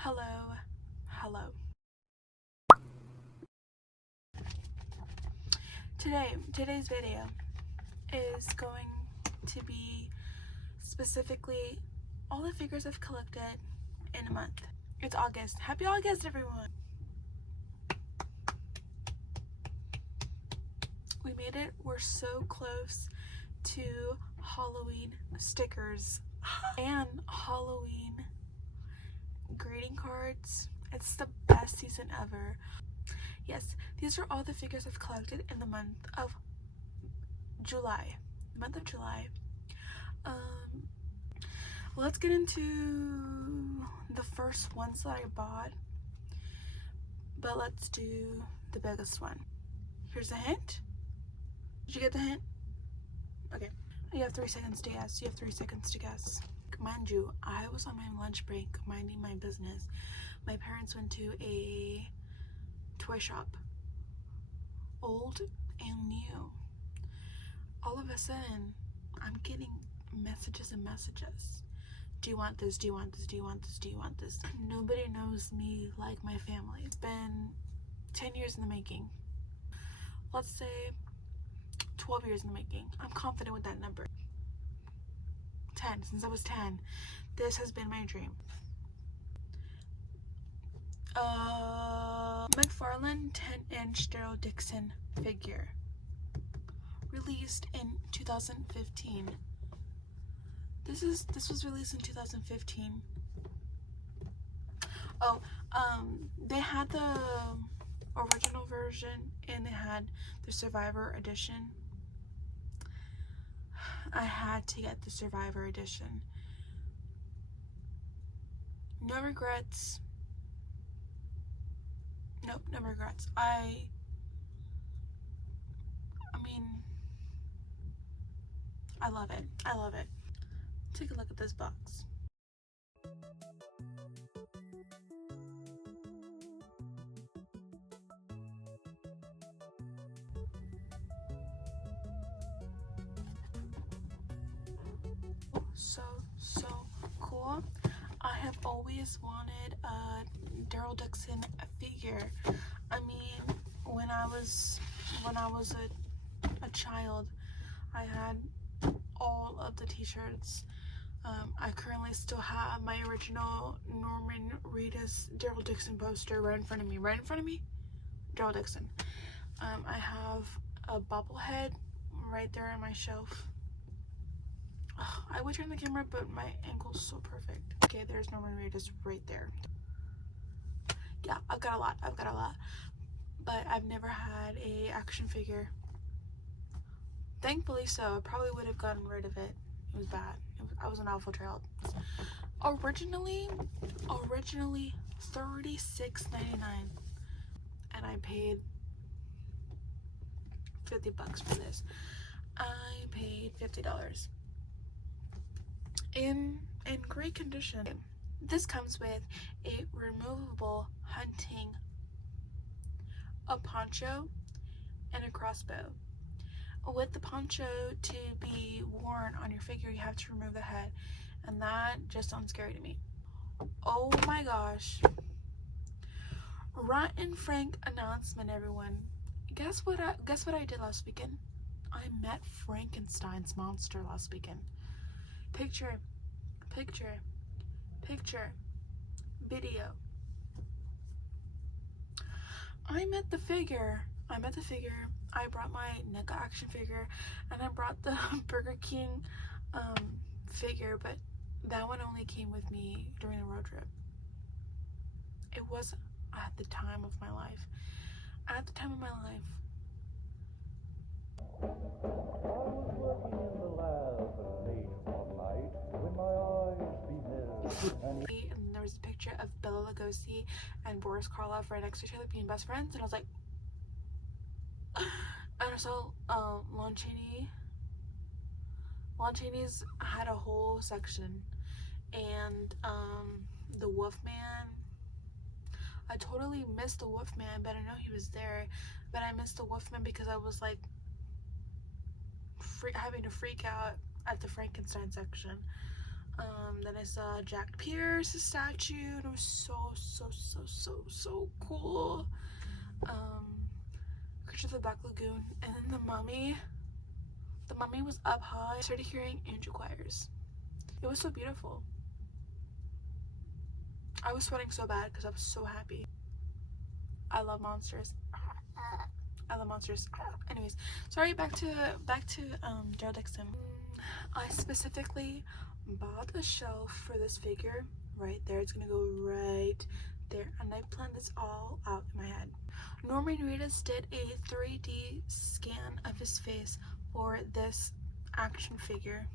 Hello. Today's video is going to be specifically all the figures I've collected in a month. It's August. Happy August, everyone! We made it. We're so close to Halloween stickers and Halloween greeting cards. It's the best season ever. Yes, these are all the figures I've collected in the month of July. Let's get into the first ones that I bought, but let's do the biggest one. Here's a hint. Did you get the hint? Okay. You have 3 seconds to guess. Mind you, I was on my lunch break minding my business. My parents went to a toy shop, old and new. All of a sudden, I'm getting messages and messages. Do you want this? Do you want this? Do you want this? Do you want this? Nobody knows me like my family. It's been 10 years in the making. Let's say 12 years in the making. I'm confident with that number. 10, since I was 10. This has been my dream. McFarlane 10-inch Daryl Dixon figure. Released in 2015. This was released in 2015. Oh, they had the original version and they had the Survivor edition. I had to get the Survivor edition. No regrets. Nope, no regrets. I mean, I love it. Take a look at this box. So cool. I have always wanted a Daryl Dixon figure. I mean, when I was a child, I had all of the t-shirts. I currently still have my original Norman Reedus Daryl Dixon poster right in front of me. Daryl Dixon. I have a bobblehead right there on my shelf. Ugh, I would turn the camera, but my ankle's so perfect. Okay, there's Norman Reedus right there. Yeah, I've got a lot, but I've never had a action figure. Thankfully so. I probably would have gotten rid of it. It was bad. I was an awful child. Originally $36.99, and I paid $50 for this. I paid $50 in great condition. This comes with a removable hunting, a poncho, and a crossbow. With the poncho to be worn on your figure, you have to remove the head, and that just sounds scary to me. Oh my gosh. Rotten Frank announcement, everyone. Guess what I did last weekend? I met Frankenstein's monster last weekend. Picture, video. I met the figure. I brought my NECA action figure, and I brought the Burger King figure, but that one only came with me during the road trip. It was at the time of my life. And there was a picture of Bela Lugosi and Boris Karloff right next to each other being best friends, and I was like, and I saw Lon Chaney. Lon Chaney's had a whole section, and the Wolfman. I totally missed the Wolfman, but I know he was there. But I missed the Wolfman because I was like having to freak out at the Frankenstein section. Then I saw Jack Pierce's statue, and it was so cool. Creature of the Black Lagoon, and then the Mummy. The Mummy was up high. I started hearing angel choirs. It was so beautiful. I was sweating so bad because I was so happy. I love monsters. I love monsters. Anyways, sorry, back to Daryl Dixon. I specifically bought a shelf for this figure right there. It's gonna go right there, and I planned this all out in my head. Norman Reedus did a 3D scan of his face for this action figure.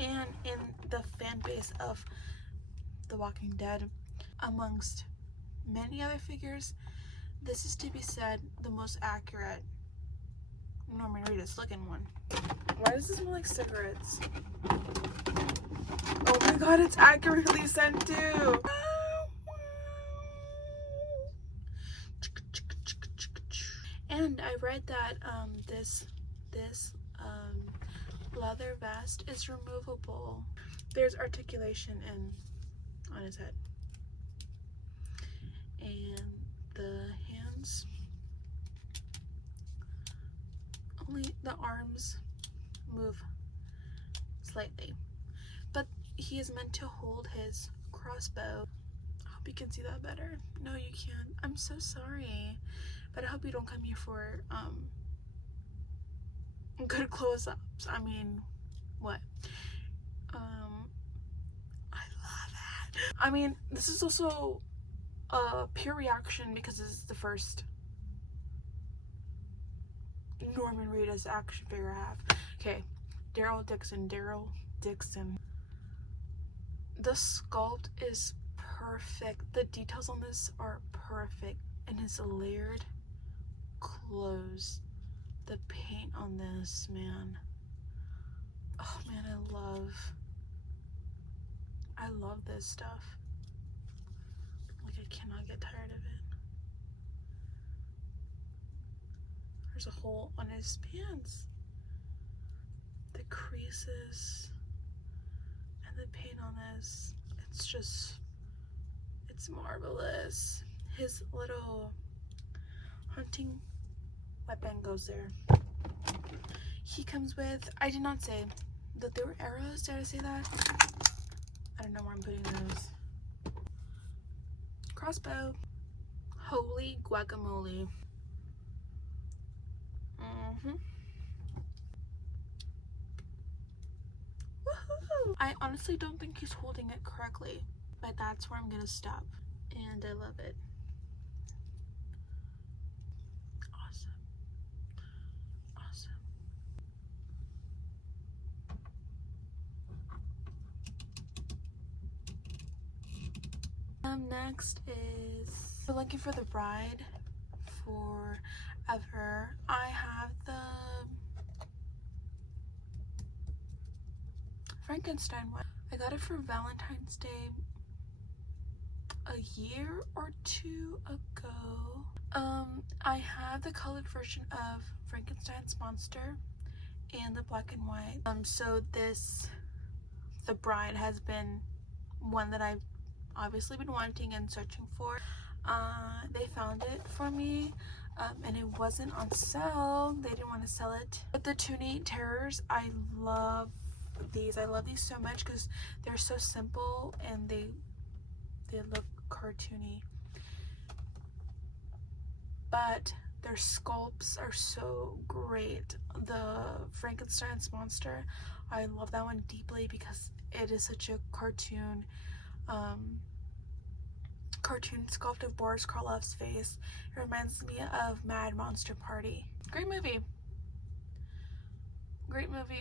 And in the fan base of The Walking Dead, amongst many other figures, this is, to be said, the most accurate Norman Reedus looking one. Why does this smell like cigarettes? Oh my god, it's accurately sent too! And I read that this leather vest is removable. There's articulation on his head. And the hands, only the arms move slightly, but he is meant to hold his crossbow. I hope you can see that better. No, you can't. I'm so sorry, but I hope you don't come here for good close-ups. I mean, what? I love that. I mean, this is also a pure reaction because this is the first Norman Reedus action figure I have. Okay, Daryl Dixon. The sculpt is perfect. The details on this are perfect, and his layered clothes, the paint on this, man. Oh man, I love this stuff. Like, I cannot get tired of it. There's a hole on his pants. The creases and the paint on this, it's marvelous. His little hunting weapon goes there. He comes with, I did not say that there were arrows. Did I say that? I don't know where I'm putting those. Crossbow. Holy guacamole. Woohoo! I honestly don't think he's holding it correctly, but that's where I'm gonna stop. And I love it. Awesome. Next is, so looking for the bride forever. I have the Frankenstein one. I got it for Valentine's Day a year or two ago. I have the colored version of Frankenstein's monster and the black and white. So the bride has been one that I've obviously been wanting and searching for. They found it for me, and it wasn't on sale. They didn't want to sell it. But the Toonie Terrors, I love these. I love these so much because they're so simple and they look cartoony, but their sculpts are so great. The Frankenstein's monster, I love that one deeply because it is such a cartoon sculpt of Boris Karloff's face. It reminds me of Mad Monster Party. Great movie.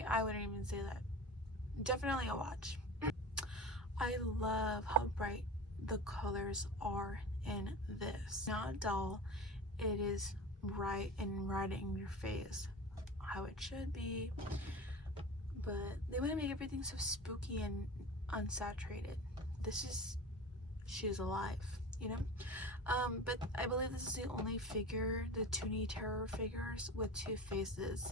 I wouldn't even say that. Definitely a watch. I love how bright the colors are in this. Not dull. It is bright and right in your face, how it should be. But they want to make everything so spooky and unsaturated. She's alive. you know. But I believe this is the only figure, the Toonie Terror figures with two faces.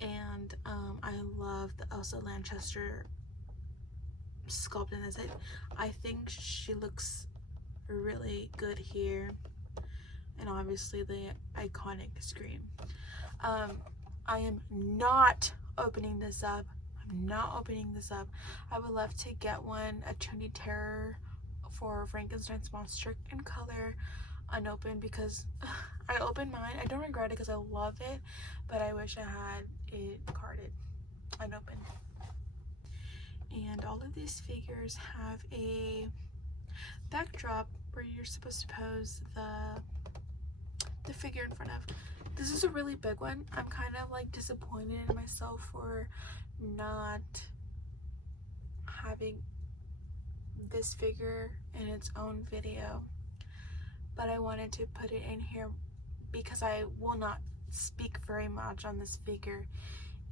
And I love the Elsa Lanchester sculpt in this. I think she looks really good here. And obviously the iconic scream. I am not opening this up. I'm not opening this up. I would love to get one, a Toonie Terror for Frankenstein's monster in color, unopened, because I opened mine. I don't regret it because I love it, but I wish I had it carded, unopened. And all of these figures have a backdrop where you're supposed to pose the figure in front of. This is a really big one. I'm kind of like disappointed in myself for not having this figure in its own video, but I wanted to put it in here because I will not speak very much on this figure.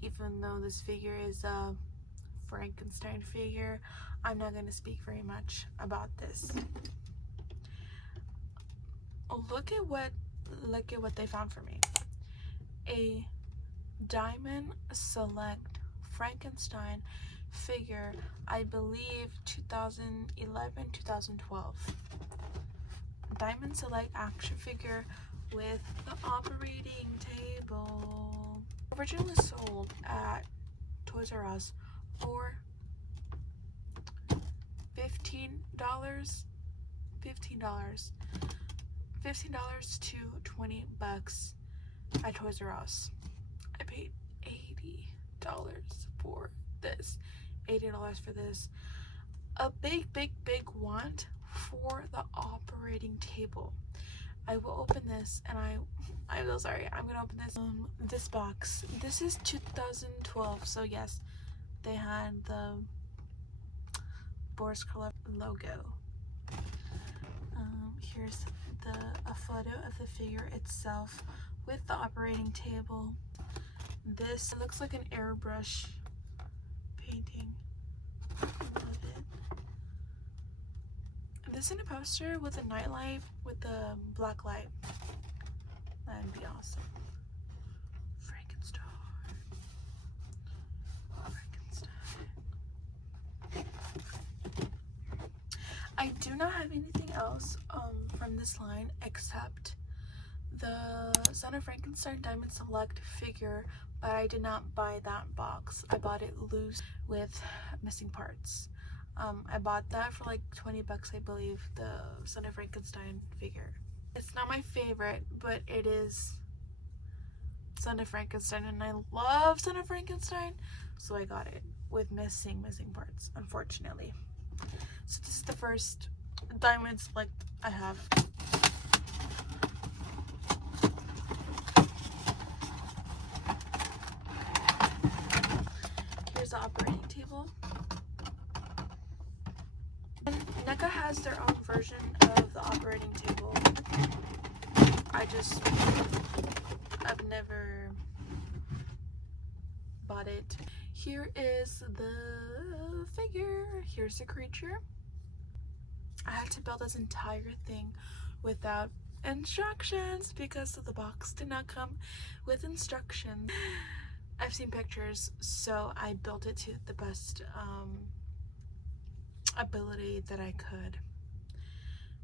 Even though this figure is a Frankenstein figure, I'm not going to speak very much about this. Look at what they found for me. A Diamond Select Frankenstein figure, I believe 2011, 2012. Diamond Select action figure with the operating table. Originally sold at Toys R Us for $15 to $20 at Toys R Us. I paid $80 for this. $80 for this. A big want for the operating table. I will open this, and I'm so sorry. I'm gonna open this. This box. This is 2012. So yes, they had the Boris Karloff logo. Here's a photo of the figure itself with the operating table. This looks like an airbrush painting. I love it. This in a poster with a nightlight with the black light. That'd be awesome. Frankenstein. I do not have anything else from this line except the Son of Frankenstein Diamond Select figure, but I did not buy that box. I bought it loose with missing parts. I bought that for like $20, I believe, the Son of Frankenstein figure. It's not my favorite, but it is Son of Frankenstein, and I love Son of Frankenstein, so I got it with missing parts, unfortunately. So this is the first Diamond Select I have. Here's the operating table. And NECA has their own version of the operating table. I've never bought it. Here is the figure. Here's the creature. I had to build this entire thing without instructions because the box did not come with instructions. I've seen pictures, so I built it to the best ability that I could.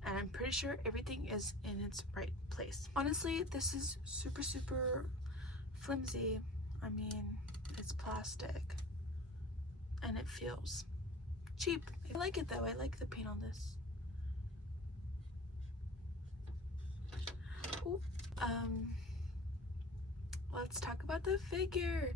And I'm pretty sure everything is in its right place. Honestly, this is super flimsy. I mean, it's plastic and it feels cheap. I like it though. I like the paint on this. Ooh. Let's talk about the figure.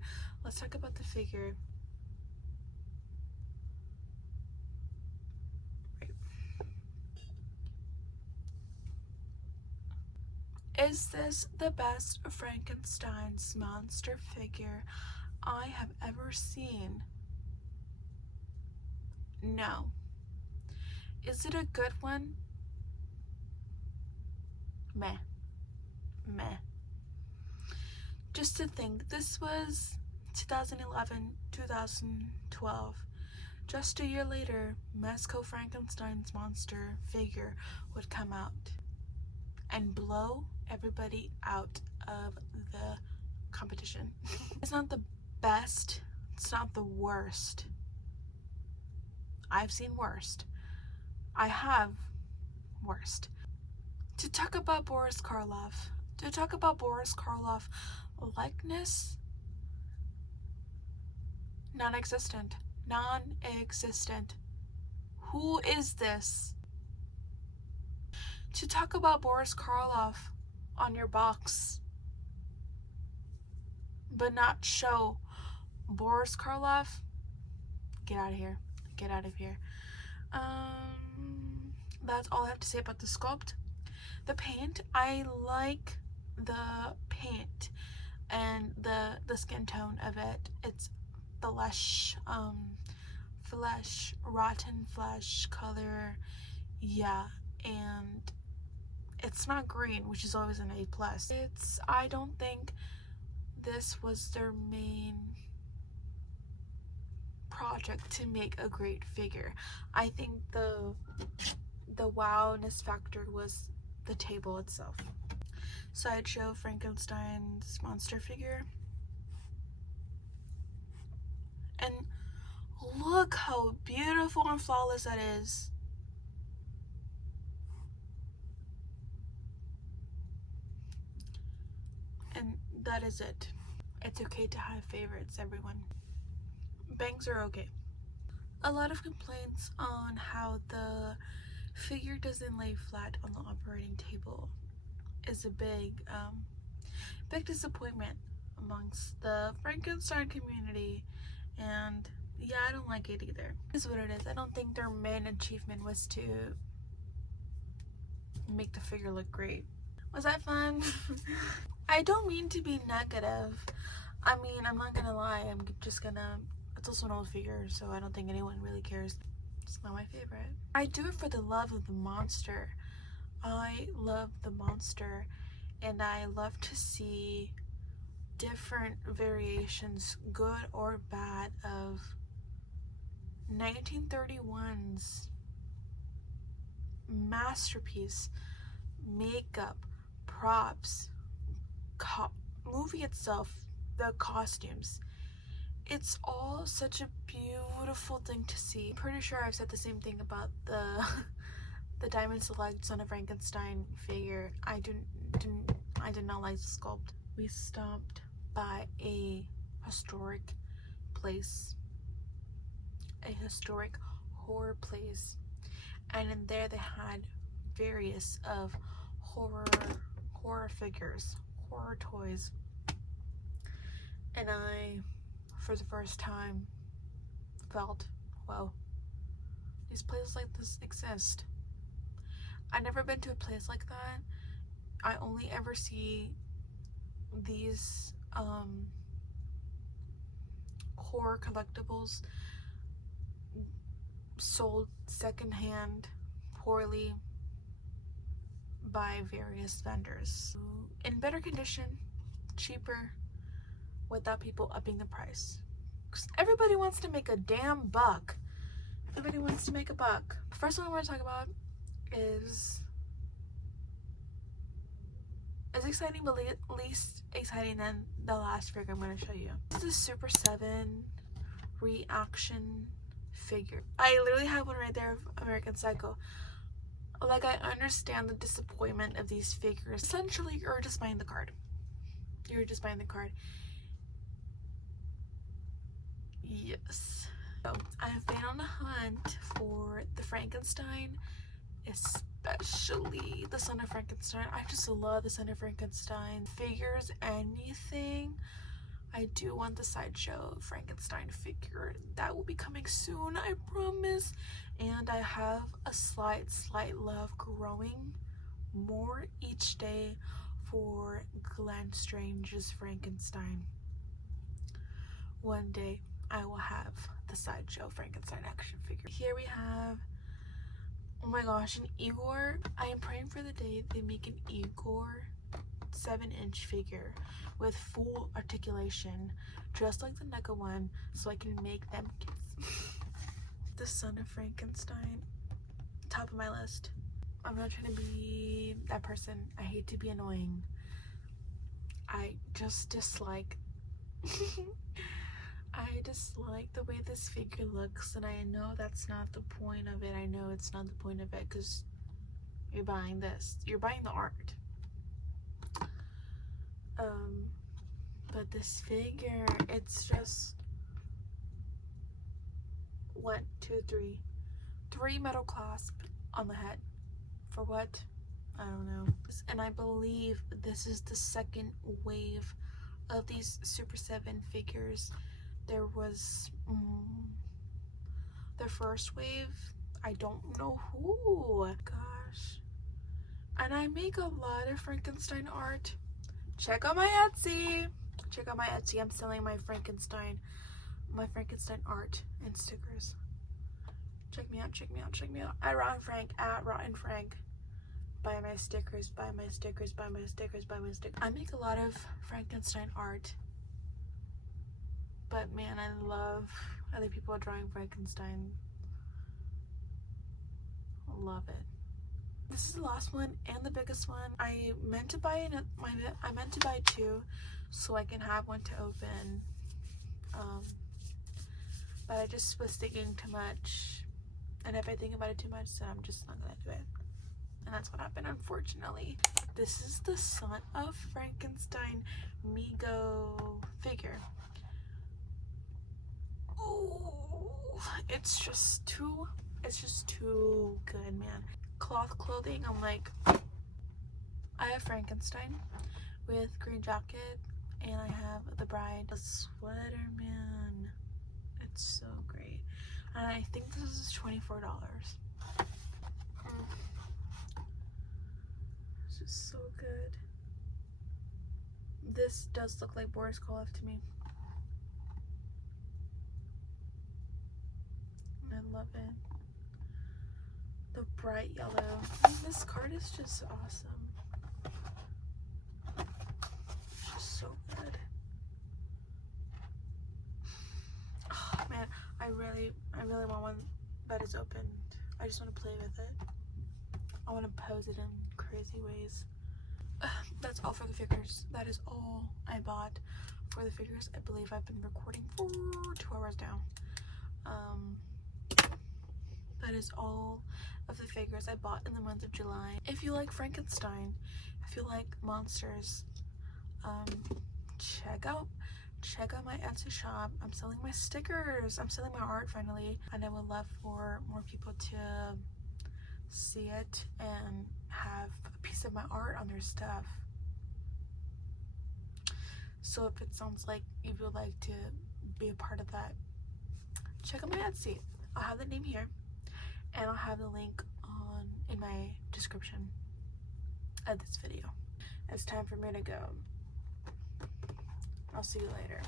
Right. Is this the best Frankenstein's monster figure I have ever seen? No. Is it a good one? Meh. Just to think, this was 2011, 2012. Just a year later, Mesco Frankenstein's monster figure would come out and blow everybody out of the competition. It's not the best, it's not the worst. I've seen worst. I have worst. To talk about Boris Karloff likeness, non-existent. Non-existent. Who is this? To talk about Boris Karloff on your box, but not show Boris Karloff, get out of here. Get out of here. That's all I have to say about the sculpt. The paint, I like the paint and the skin tone of it. It's flesh, rotten flesh color, yeah, and it's not green, which is always an A+. I don't think this was their main project to make a great figure. I think the wowness factor was the table itself. Sideshow Frankenstein's monster figure. And look how beautiful and flawless that is. And that is it. It's okay to have favorites, everyone. Bangs are okay. A lot of complaints on how the figure doesn't lay flat on the operating table is a big disappointment amongst the Frankenstein community, and yeah, I don't like it either. It is what it is. I don't think their main achievement was to make the figure look great. Was that fun? I don't mean to be negative. I mean, I'm not gonna lie, it's also an old figure, so I don't think anyone really cares. It's not my favorite. I do it for the love of the monster. I love the monster, and I love to see different variations, good or bad, of 1931's masterpiece, makeup, props, movie itself, the costumes. It's all such a beautiful thing to see. I'm pretty sure I've said the same thing about the Diamond Select Son of Frankenstein figure. I did not like the sculpt. We stopped by a historic place, a historic horror place, and in there they had various of horror figures, horror toys, and I, for the first time, felt, whoa, these places like this exist. I've never been to a place like that. I only ever see these horror collectibles sold secondhand, poorly, by various vendors in better condition, cheaper, without people upping the price. 'Cause everybody wants to make a damn buck. Everybody wants to make a buck. The first one I want to talk about is exciting, but least exciting than the last figure I'm going to show you. This is a Super 7 reaction figure. I literally have one right there of American Psycho. Like, I understand the disappointment of these figures. Essentially, you're just buying the card. You're just buying the card. Yes. So, I have been on the hunt for the Frankenstein, especially the Son of Frankenstein. I just love the Son of Frankenstein figures. Anything. I do want the Sideshow Frankenstein figure. That will be coming soon, I promise. And I have a slight love growing more each day for Glenn Strange's Frankenstein. One day I will have the Sideshow Frankenstein action figure. Here we have, oh my gosh, an Igor. I am praying for the day they make an Igor 7-inch figure with full articulation, just like the NECA one, so I can make them kiss. Son of Frankenstein. Top of my list. I'm not trying to be that person. I hate to be annoying. I just dislike I dislike the way this figure looks, and I know that's not the point of it. I know it's not the point of it because you're buying this. You're buying the art. But this figure, it's just 1, 2, 3. 3 metal clasp on the head. For what? I don't know. And I believe this is the second wave of these Super 7 figures. There was the first wave. I don't know who. Gosh. And I make a lot of Frankenstein art. Check out my Etsy. Check out my Etsy. I'm selling my Frankenstein art and stickers. Check me out, check me out, check me out. At Rotten Frank. Buy my stickers, buy my stickers, buy my stickers, buy my stickers. I make a lot of Frankenstein art. But man, I love other people drawing Frankenstein. Love it. This is the last one and the biggest one. I meant to buy two so I can have one to open. But I just was thinking too much. And if I think about it too much, then I'm just not gonna do it. And that's what happened, unfortunately. This is the Son of Frankenstein Mego figure. Oh, it's just too good, man. Cloth clothing, I'm like, I have Frankenstein with green jacket, and I have the bride, a sweater, man. It's so great. And I think this is $24. It's just so good. This does look like Boris Karloff to me. I love it. The bright yellow. This card is just awesome. It's just so good. Oh man, I really want one that is opened. I just want to play with it. I want to pose it in crazy ways. That's all for the figures. That is all I bought for the figures. I believe I've been recording for 2 hours now. That is all of the figures I bought in the month of July. If you like Frankenstein, if you like monsters, check out my Etsy shop. I'm selling my stickers. I'm selling my art finally, and I would love for more people to see it and have a piece of my art on their stuff. So if it sounds like you would like to be a part of that, check out my Etsy. I'll have the name here, and I'll have the link in my description of this video. It's time for me to go. I'll see you later.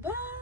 Bye.